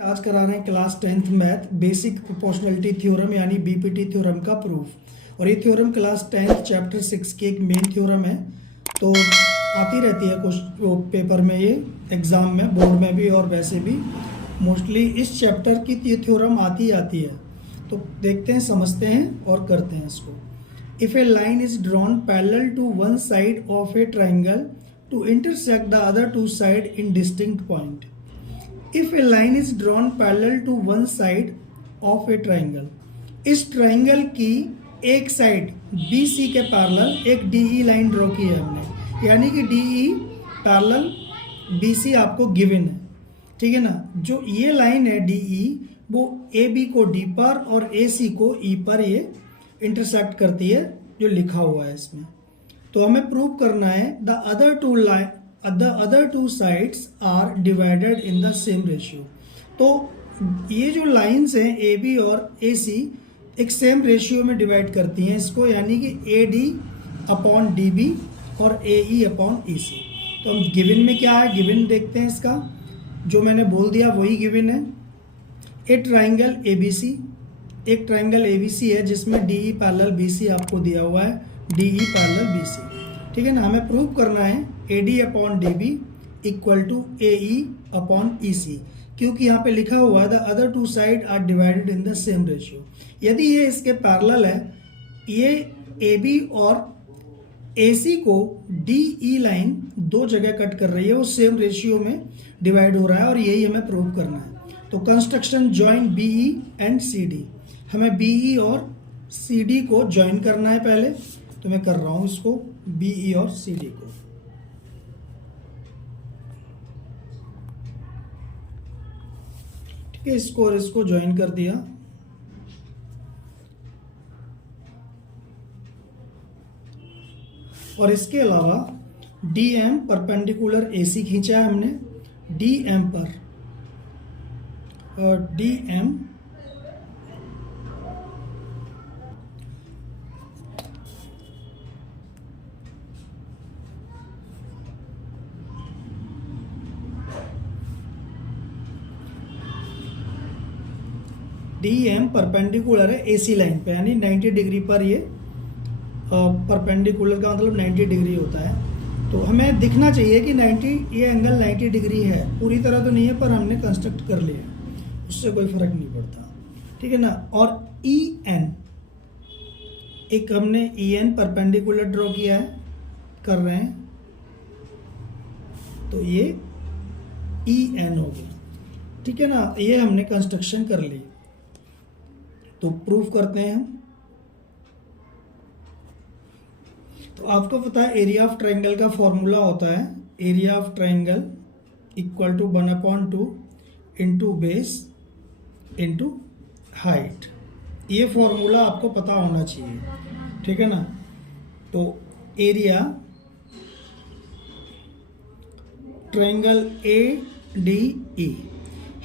आज करा रहे हैं class 10th math basic proportionality theorem यानी बीपीटी थ्योरम का प्रूफ। और ये थ्योरम क्लास 10th चैप्टर 6 की एक मेन थ्योरम है, तो आती रहती है कुछ पेपर में, ये एग्जाम में, बोर्ड में भी और वैसे भी मोस्टली इस चैप्टर की ये थ्योरम आती है। तो देखते हैं, समझते हैं और करते हैं इसको। If a line is drawn parallel to one side of a triangle to intersect the other two side in distinct point. If a line is drawn parallel to one side of a triangle, इस triangle की एक side BC के parallel एक DE line draw की है हमने, यानी कि DE पैरेलल BC आपको गिवन है, ठीक है ना। जो ये लाइन है DE वो AB को D पर और AC को E पर ये इंटरसेक्ट करती है, जो लिखा हुआ है इसमें। तो हमें प्रूव करना है the other two sides are divided in the same ratio। तो ये जो लाइंस हैं AB और AC एक सेम रेशियो में डिवाइड करती हैं इसको, यानी कि AD अपॉन DB और AE अपॉन EC। तो हम गिवन में क्या है, गिवन देखते हैं इसका, जो मैंने बोल दिया वही गिवन है। ए ट्राइंगल ABC, एक ट्राइंगल ABC है जिसमें DE पैरेलल BC आपको दिया हुआ है, DE पैरेलल BC, ठीक है ना। हमें प्रूव करना है AD upon DB equal to AE upon EC, क्योंकि यहाँ पे लिखा हुआ है the other two side are divided in the same ratio. यदि ये इसके पैरेलल है, ये AB और AC को DE लाइन दो जगह कट कर रही है, वो सेम रेशियो में डिवाइड हो रहा है, और यही हमें प्रूव करना है। तो construction join BE and CD, हमें BE और CD को ज्वाइन करना है पहले। तो मैं कर रहा हूं इसको, BE और CD को। ठीक है, इसको और इसको ज्वाइन कर दिया। और इसके अलावा DM परपेंडिकुलर AC खींचा है हमने, DM पर, और DM DM परपेंडिकुलर है AC लाइन पे, यानी 90 डिग्री पर ये परपेंडिकुलर का मतलब 90 डिग्री होता है। तो हमें दिखना चाहिए कि 90, ये एंगल 90 डिग्री है, पूरी तरह तो नहीं है पर हमने कंस्ट्रक्ट कर लिया, उससे कोई फर्क नहीं पड़ता, ठीक है ना। और EN, एक हमने EN परपेंडिकुलर ड्रॉ किया है, कर रहे हैं, तो ये EN हो गया, ठीक है ना। ये हमने कंस्ट्रक्शन कर ली। तो प्रूफ करते हैं हम। तो आपको पता है एरिया ऑफ ट्राइंगल का फॉर्मूला होता है area of triangle equal to 1/2 into base into height. ये फॉर्मूला आपको पता होना चाहिए, ठीक है ना। तो एरिया ट्राइंगल ADE,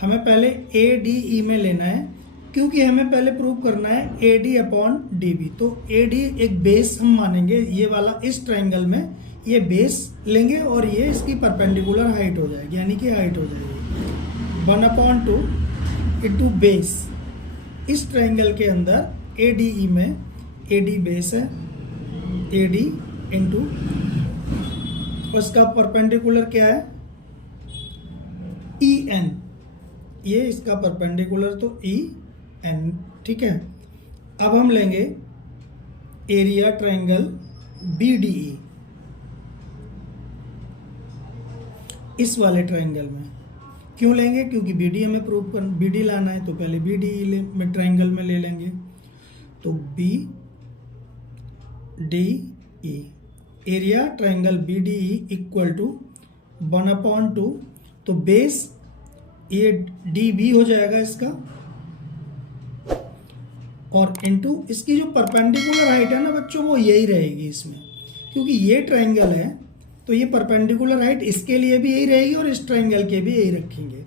हमें पहले ADE में लेना है, क्योंकि हमें पहले प्रूव करना है AD अपॉन DB। तो AD एक बेस हम मानेंगे, ये वाला इस ट्राइंगल में ये बेस लेंगे और ये इसकी परपेंडिकुलर हाइट हो जाएगी, यानी कि हाइट हो जाएगी 1/2 इंटू बेस। इस ट्राइंगल के अंदर ADE में AD बेस है, AD इंटू उसका परपेंडिकुलर क्या है EN, ये इसका परपेंडिकुलर तो EN, ठीक है। अब हम लेंगे एरिया ट्राइंगल BDE, इस वाले ट्राइंगल में क्यों लेंगे, क्योंकि BD हमें प्रूव कर BD लाना है, तो पहले BDE में ट्राइंगल में ले लेंगे। तो BDE area triangle BDE equal to 1/2, तो बेस ये DB हो जाएगा इसका, और इनटू इसकी जो परपेंडिकुलर हाइट है ना बच्चों, वो यही रहेगी इसमें, क्योंकि ये ट्राइंगल है तो ये परपेंडिकुलर हाइट इसके लिए भी यही रहेगी और इस ट्राइंगल के भी यही रखेंगे।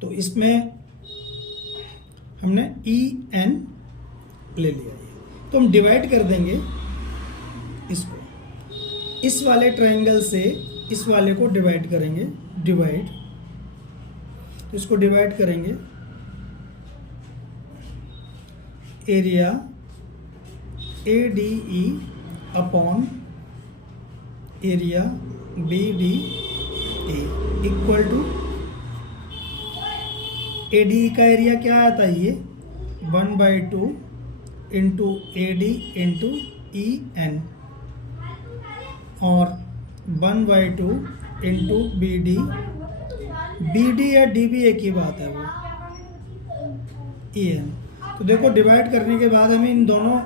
तो इसमें हमने EN ले लिया है, तो हम डिवाइड कर देंगे इसको, इस वाले ट्राइंगल से इस वाले को डिवाइड करेंगे, डिवाइड। तो इसको डिवाइड करेंगे, area ADE upon area BDE equal to ADE का एरिया क्या आता है, ये 1/2 इंटू AD इंटू EN और 1/2 इंटू BD या DB एक ही बात है वो EN। तो देखो डिवाइड करने के बाद हमें इन दोनों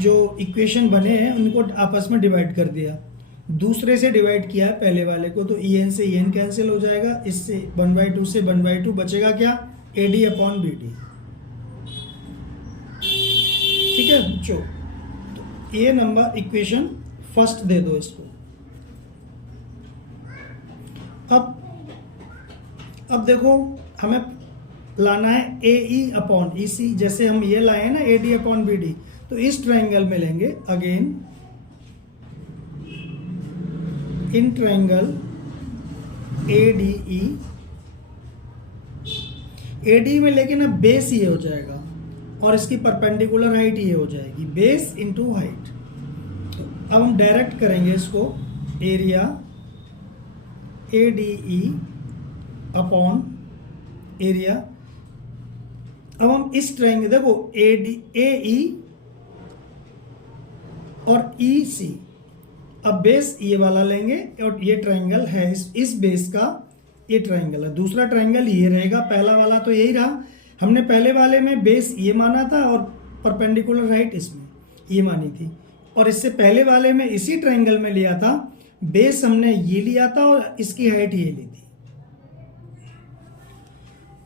जो इक्वेशन बने हैं उनको आपस में डिवाइड कर दिया, दूसरे से डिवाइड किया है पहले वाले को, तो EN से EN कैंसिल हो जाएगा, इससे 1/2 से 1/2 बचेगा क्या, AD अपॉन BD। ठीक है बच्चों, तो ये नंबर इक्वेशन फर्स्ट दे दो इसको। अब देखो हमें लाना है AE अपॉन EC, जैसे हम ये लाए हैं ना AD अपॉन BD, तो इस ट्रायंगल में लेंगे again in triangle ADE, AD में लेकिन अब बेस ये हो जाएगा और इसकी परपेंडिकुलर हाइट ये हो जाएगी, बेस इंटू हाइट। तो अब हम डायरेक्ट करेंगे इसको, एरिया ADE अपॉन एरिया। अब हम इस ट्रायंगल देखो AE और EC, अब बेस ये वाला लेंगे और ये ट्रायंगल है इस बेस का ये ट्रायंगल है, दूसरा ट्रायंगल ये रहेगा, पहला वाला तो यही रहा, हमने पहले वाले में बेस ये माना था और परपेंडिकुलर हाइट इसमें ये मानी थी, और इससे पहले वाले में इसी ट्रायंगल में लिया था, बेस हमने ये लिया था और इसकी हाइट ये ली थी।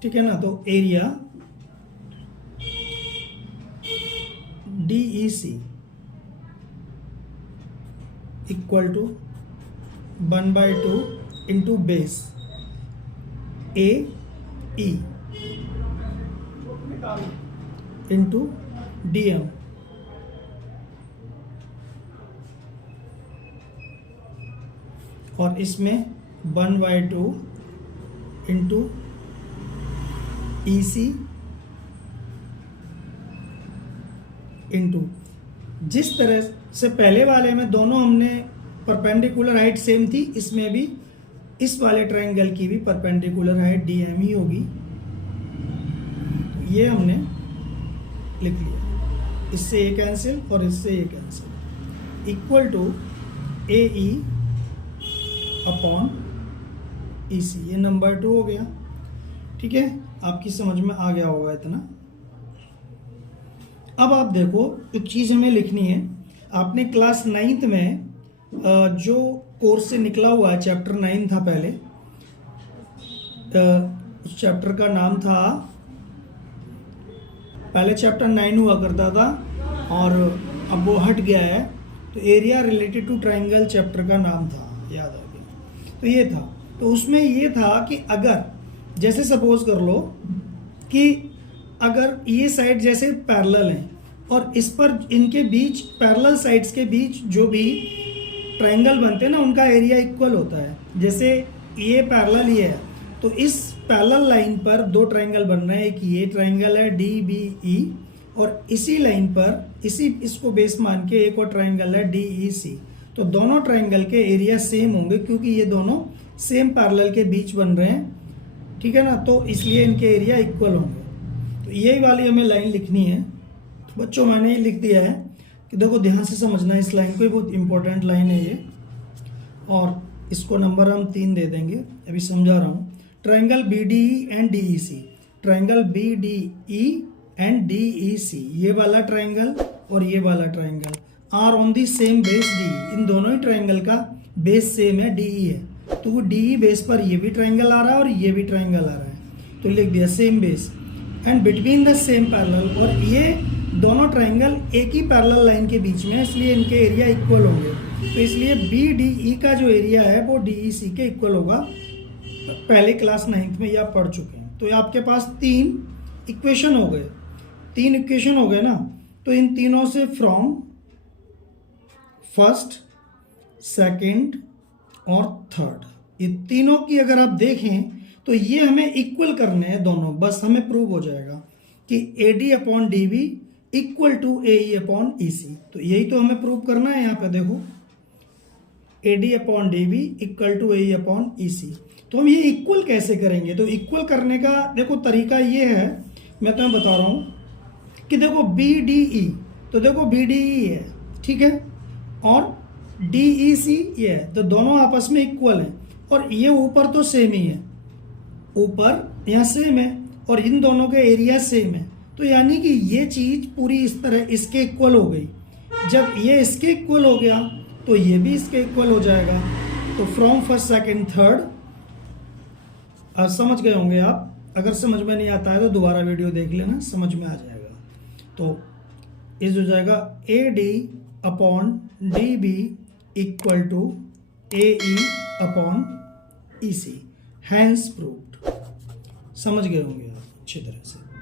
ठीक है ना, तो area DEC equal to 1/2 into base AE into DM और इसमें 1/2 इंटू EC इंटू, जिस तरह से पहले वाले में दोनों हमने परपेंडिकुलर हाइट सेम थी, इसमें भी इस वाले ट्रायंगल की भी परपेंडिकुलर हाइट DM ही होगी, ये हमने लिख लिया, इससे ये कैंसिल और इससे ये cancel, equal to AE upon EC, ये नंबर 2 हो गया। ठीक है, आपकी समझ में आ गया होगा इतना। अब आप देखो एक चीज़ हमें लिखनी है, आपने क्लास 9th में जो कोर्स से निकला हुआ है चैप्टर 9 था पहले, उस चैप्टर का नाम था, पहले चैप्टर 9 हुआ करता था और अब वो हट गया है, तो area related to triangle chapter का नाम था, याद आ गया, तो ये था। तो उसमें ये था कि अगर जैसे सपोज कर लो कि अगर ये साइड जैसे पैरेलल हैं और इस पर इनके बीच पैरेलल साइड्स के बीच जो भी ट्रायंगल बनते हैं ना उनका एरिया इक्वल होता है, जैसे ये पैरेलल ये है, तो इस पैरेलल लाइन पर दो ट्रायंगल बन रहे हैं, एक ये ट्रायंगल है DBE और इसी लाइन पर इसको बेस मान के एक और ट्रायंगल है DEC, तो दोनों ट्रायंगल के एरिया सेम होंगे क्योंकि ये दोनों सेम पैरेलल के बीच बन रहे हैं। ठीक है ना, तो इसलिए इनके एरिया इक्वल होंगे। तो यही वाली हमें लाइन लिखनी है। तो बच्चों मैंने ये लिख दिया है कि देखो ध्यान से समझना इस लाइन को, ये बहुत इंपॉर्टेंट लाइन है ये, और इसको नंबर हम 3 दे देंगे, अभी समझा रहा हूँ। Triangle BDE and DEC, triangle BDE and DEC, ये वाला ट्रायंगल और ये वाला triangle are on the same base DE, इन दोनों ही ट्रायंगल का बेस सेम है, DE है, तो वो DE बेस पर ये भी ट्रायंगल आ रहा है और ये भी ट्रायंगल आ रहा है, तो लिख दिया same base and between the same parallel, और ये दोनों ट्रायंगल एक ही पैरेलल लाइन के बीच में है, इसलिए इनके एरिया इक्वल होंगे। तो इसलिए BDE का जो एरिया है वो DEC के इक्वल होगा। पहले क्लास 9th में ये आप पढ़ चुके हैं। तो आपके पास 3 इक्वेशन हो गए, 3 इक्वेशन हो गए ना, तो इन तीनों से फ्रॉम फर्स्ट, सेकंड और थर्ड, ये तीनों की अगर आप देखें तो ये हमें इक्वल करने हैं दोनों, बस हमें प्रूव हो जाएगा कि AD upon DB equal to AE upon EC। तो यही तो हमें प्रूव करना है। यहाँ पे देखो AD upon DB equal to AE upon EC। तो हम ये इक्वल कैसे करेंगे? तो इक्वल करने का देखो तरीका ये है, मैं तुम्हें बता रहा हूँ कि देखो BDE, तो देखो BDE है, ठीक है, और DEC ये है, तो दोनों आपस में इक्वल है, और ये ऊपर तो सेम ही है, ऊपर यहाँ सेम है, और इन दोनों के एरिया सेम है। तो यानी कि ये चीज पूरी इस तरह इसके इक्वल हो गई। जब ये इसके इक्वल हो गया तो ये भी इसके इक्वल हो जाएगा। तो फ्रॉम फर्स्ट सेकंड थर्ड, समझ गए होंगे आप। अगर समझ में नहीं आता है तो दोबारा वीडियो देख लेना, समझ में आ जाएगा। तो इस हो जाएगा AD upon DB equal to AE upon EC, hence proved. समझ गए होंगे आप अच्छी तरह से।